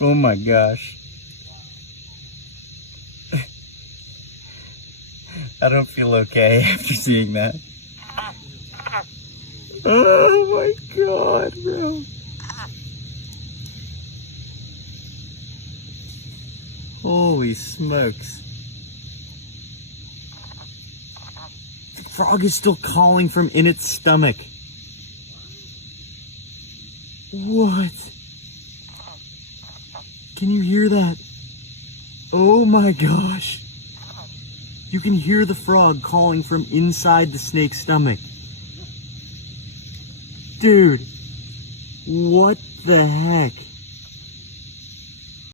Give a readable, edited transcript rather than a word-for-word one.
Oh my gosh. I don't feel okay after seeing that. Oh my god, bro. Holy smokes. The frog is still calling from in its stomach. What? Can you hear that? Oh my gosh. You can hear the frog calling from inside the snake's stomach. Dude, what the heck?